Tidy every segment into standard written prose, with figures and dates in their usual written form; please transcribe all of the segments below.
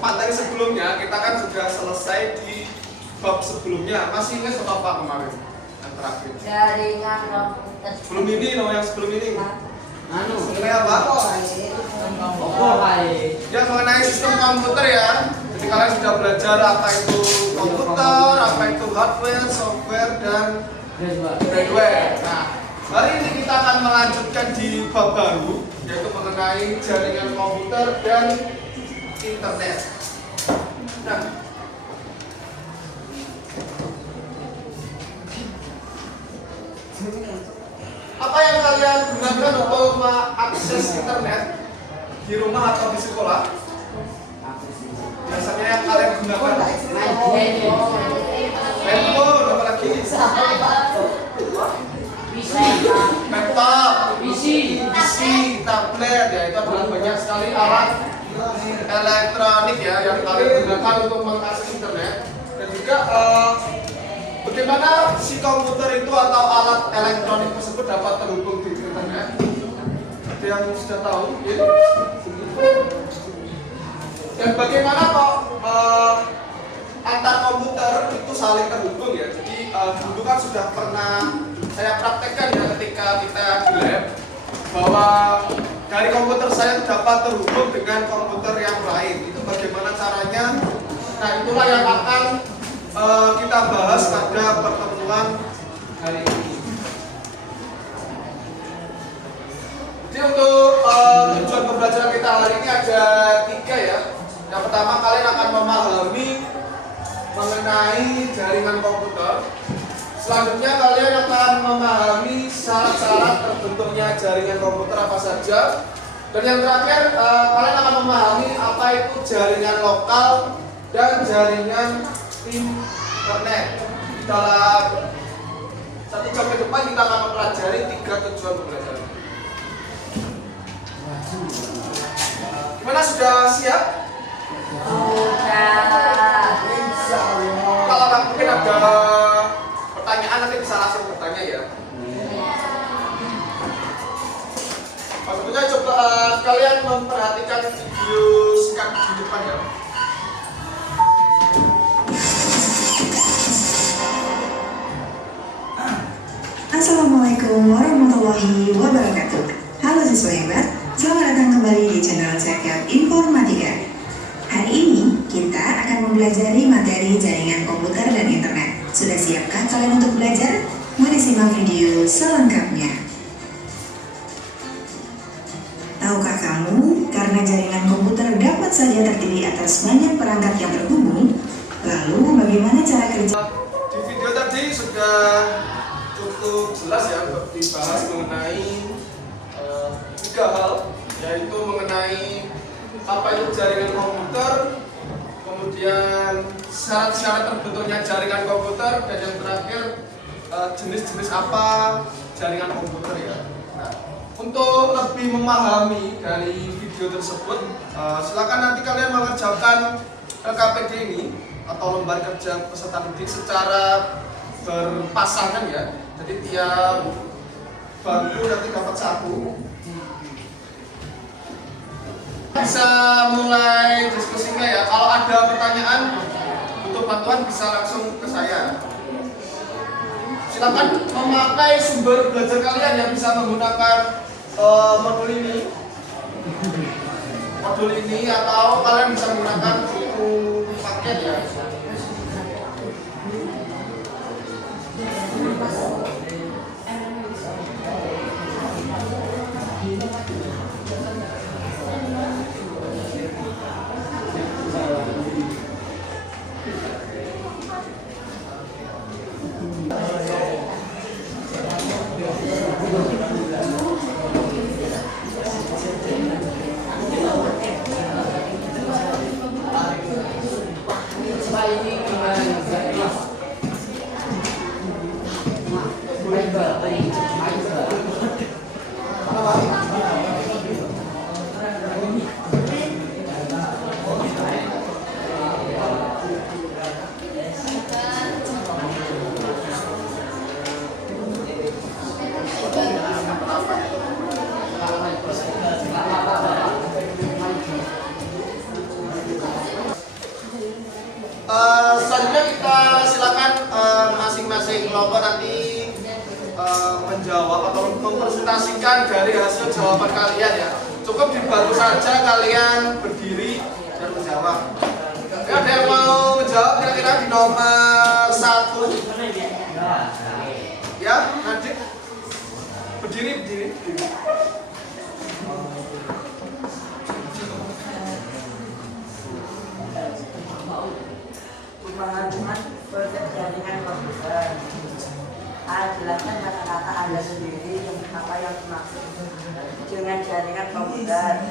materi sebelumnya kita kan sudah selesai di bab sebelumnya. Masih ingat apa kemarin? Yang terakhir. Jaringan komputer. Sebelum ini, yang sebelum ini. Mengenai apa? Ya, mengenai sistem komputer ya. Jadi kalian sudah belajar apa itu komputer, apa itu hardware, software, dan hardware. Nah, hari ini kita akan melanjutkan di bab baru, yaitu mengenai jaringan komputer dan internet. Nah, apa yang kalian gunakan untuk mengakses internet di rumah atau di sekolah? Biasanya yang kalian gunakan handphone, apa lagi? Laptop, PC, tablet, ya itu adalah banyak sekali alat elektronik ya yang kalian gunakan untuk mengakses internet. Dan juga bagaimana si komputer itu atau alat elektronik tersebut dapat terhubung di internet? Ada yang sudah tahu? Ya? Dan bagaimana kok antar komputer itu saling terhubung ya? Jadi dulu kan sudah pernah saya praktekkan ya ketika kita di lab, bahwa dari komputer saya dapat terhubung dengan komputer yang lain. Itu bagaimana caranya? Nah, itulah yang akan kita bahas pada pertemuan hari ini. Jadi untuk tujuan pembelajaran kita hari ini ada 3 ya. Yang pertama, kalian akan memahami mengenai jaringan komputer. Selanjutnya kalian akan memahami syarat-syarat terbentuknya jaringan komputer apa saja. Dan yang terakhir, kalian akan memahami apa itu jaringan lokal dan jaringan internet. Dalam 1 jam ke depan kita akan mempelajari 3 tujuan pembelajaran. Gimana, sudah siap? Kalau mungkin ada pertanyaan nanti bisa langsung bertanya ya. Maksudnya coba kalian memperhatikan video singkat di depan ya. Assalamualaikum warahmatullahi wabarakatuh. Halo siswa hebat, selamat datang kembali di channel Cekap Informatika. Hari ini kita akan mempelajari materi jaringan komputer dan internet. Sudah siapkah kalian untuk belajar? Mari simak video selengkapnya. Tahukah kamu, karena jaringan komputer dapat saja terdiri atas banyak perangkat yang terhubung, lalu bagaimana cara kerja? Di video tadi sudah cukup jelas ya untuk dibahas mengenai 3 hal, yaitu mengenai apa itu jaringan komputer, kemudian syarat-syarat terbentuknya jaringan komputer, dan yang terakhir jenis-jenis apa jaringan komputer ya. Nah, untuk lebih memahami dari video tersebut, silakan nanti kalian mengerjakan LKPD ini atau lembar kerja peserta didik secara berpasangan ya. Jadi tiap bangku nanti dapat 1. Bisa mulai diskusinya ya. Kalau ada pertanyaan butuh bantuan bisa langsung ke saya. Silakan memakai sumber belajar kalian yang bisa menggunakan modul ini atau kalian bisa menggunakan buku paket ya. Selanjutnya kita silakan masing-masing kelompok nanti menjawab atau mempresentasikan dari hasil jawaban kalian ya. Cukup dibantu saja kalian berdiri dan menjawab. Ada yang mau menjawab kira-kira di nomor 1? Ya, Najib. Berdiri. Pemahaman konsep jaringan komputer. Jelaskan kata-kata Anda sendiri apa yang dimaksud dengan jaringan komputer.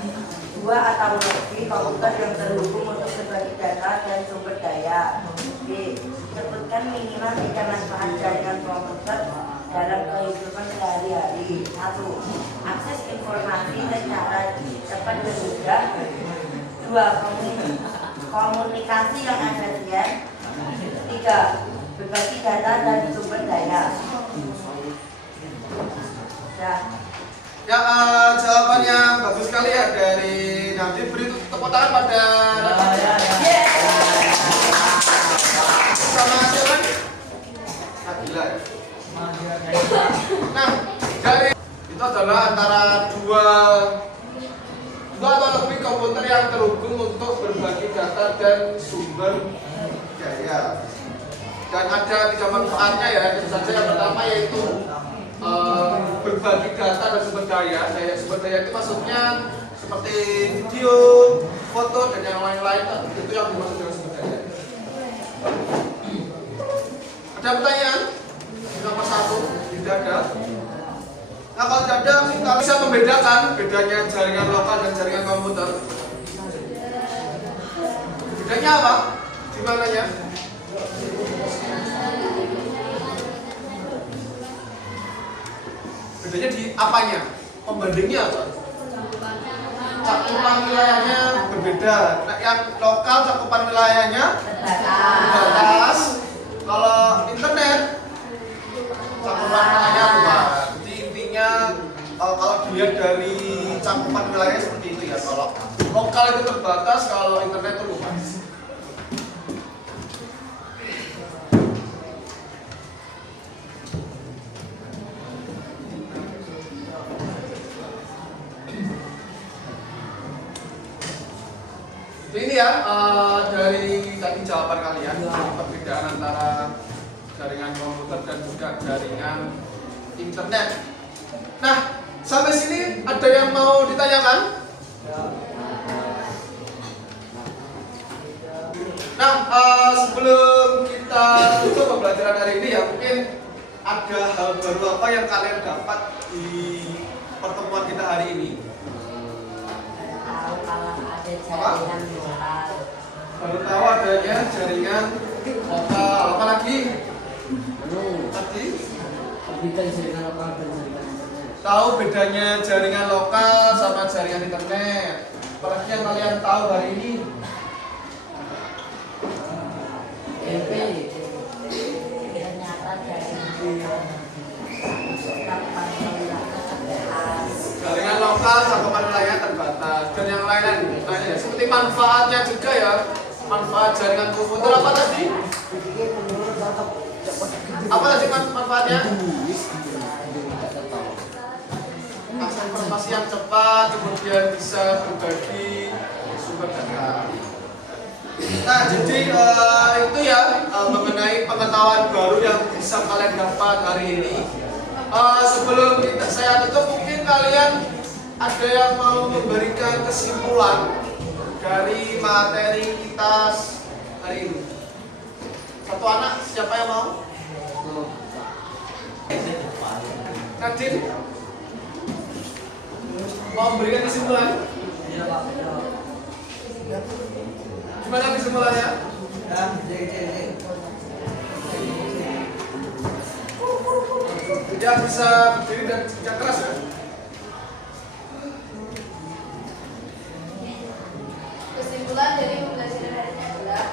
2 atau lebih komputer yang terhubung untuk berbagi data dan sumber daya. B. Sebutkan minimal 3 manfaat jaringan komputer dalam kehidupan sehari-hari. 1. Akses informasi secara cepat dan mudah. 2. Komunikasi yang efisien. 3. Berbagi data dan sumber daya. Ya, jawabannya bagus sekali ya dari Nabi. Beri tepuk tangan pada sama siapa? Nabila ya. Nah, dari itu adalah antara dua atau lebih komputer yang terhubung untuk berbagi data dan sumber daya. Dan ada 3 manfaatnya ya. Tentu saja yang pertama yaitu berbagi data dan sumber daya. Sumber daya itu maksudnya seperti video, foto dan yang lain-lain. Itu yang dimaksud dengan sumber daya. Ada pertanyaan? Nomor 1 tidak ada. Nah, kalau tidak ada, kita bisa membedakan bedanya jaringan lokal dan jaringan komputer. Bedanya apa? Di mananya? Bedanya di apanya? Pembandingnya apa? Cakupan wilayahnya berbeda. Nah, yang lokal cakupan wilayahnya terbatas. Kalau internet cakupan wilayahnya luas. Jadi intinya kalau dilihat dari cakupan wilayahnya seperti itu ya. Kalau lokal itu terbatas, kalau internet itu luas. Ini ya dari tadi jawaban kalian perbedaan antara jaringan komputer dan juga jaringan internet. Nah, sampai sini ada yang mau ditanyakan? Nah, sebelum kita tutup pembelajaran hari ini ya, mungkin ada hal baru apa yang kalian dapat di pertemuan kita hari ini? Jaringan lokal. Baru tahu adanya jaringan lokal. Apa lagi? Tadi? Jaringan lokal dan jaringan internet. Tahu bedanya jaringan lokal sama jaringan internet. Apalagi yang kalian tahu hari ini? Ternyata Jaringan lokal cakupan wilayah terbatas dan yang lain-lain. Seperti manfaatnya juga ya. Manfaat jaringan komputer apa tadi? Apa tadi manfaatnya? Akses informasi yang cepat, kemudian bisa berbagi sumber data. Nah, jadi itu ya mengenai pengetahuan baru yang bisa kalian dapat hari ini. Sebelum saya tutup, mungkin kalian ada yang mau memberikan kesimpulan dari materi kita hari ini. Satu anak, siapa yang mau? Nadine, mau memberikan kesimpulan? Gimana kesimpulannya? Dia bisa berdiri dan kerja keras ya? Kesimpulan dari pembelajaran hari ini adalah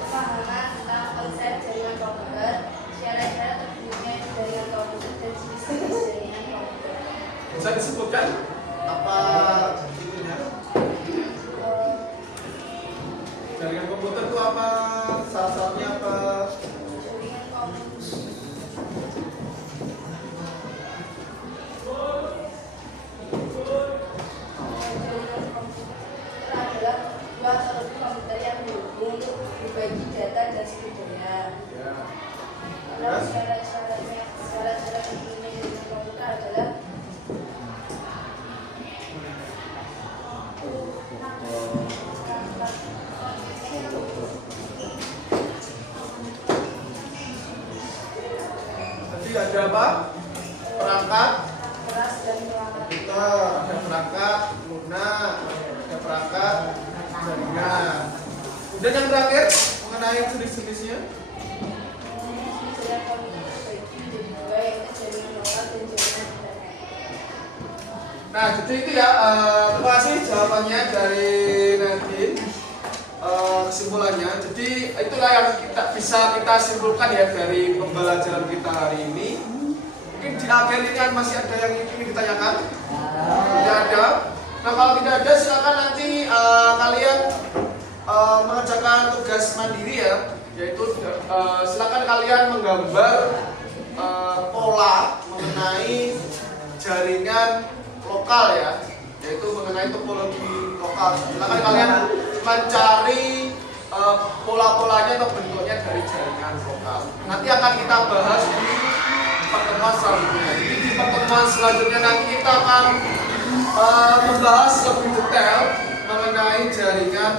pemahaman tentang konsep jaringan komputer, syarat-syarat terbentuknya jaringan komputer dan jenis-jenis jaringan komputer. Bisa disebutkan apa itunya? Jaringan komputer itu apa? Salah-salahnya apa? Jaringan komputer. Jaringan komputer adalah dua atau lebih komputer yang berhubung untuk berbagi data dan sebagainya. Ya. Lalu syarat-syarat pentingnya jaringan komputer adalah Tadi ada apa? Perangkat. keras dan perangkat. Kita ada perangkat lunak, ada perangkat jaringan. Dan yang terakhir mengenai jenis-jenisnya. Jaringan komputer terbagi menjadi dua, yaitu jaringan lokal dan jaringan internet. Nah, jadi itu ya. Terima kasih jawabannya dari Nadine. Kesimpulannya, jadi itulah yang bisa kita simpulkan ya dari pembelajaran kita hari ini. Mungkin di akhir ini kan masih ada yang ingin ditanyakan? Tidak ada. Nah, kalau tidak ada silakan nanti kalian mengerjakan tugas mandiri ya, yaitu silakan kalian menggambar pola mengenai jaringan lokal ya, yaitu mengenai topologi lokal. Silakan kalian mencari pola-polanya atau bentuknya dari jaringan lokal. Nanti akan kita bahas di pertemuan selanjutnya. Jadi di pertemuan selanjutnya nanti kita akan membahas lebih detail mengenai jaringan.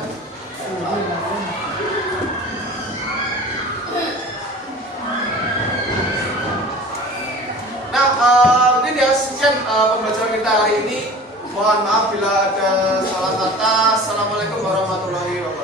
Nah, mungkin ya sekian pembelajaran kita hari ini. Mohon maaf bila ada salah kata. Assalamualaikum warahmatullahi wabarakatuh.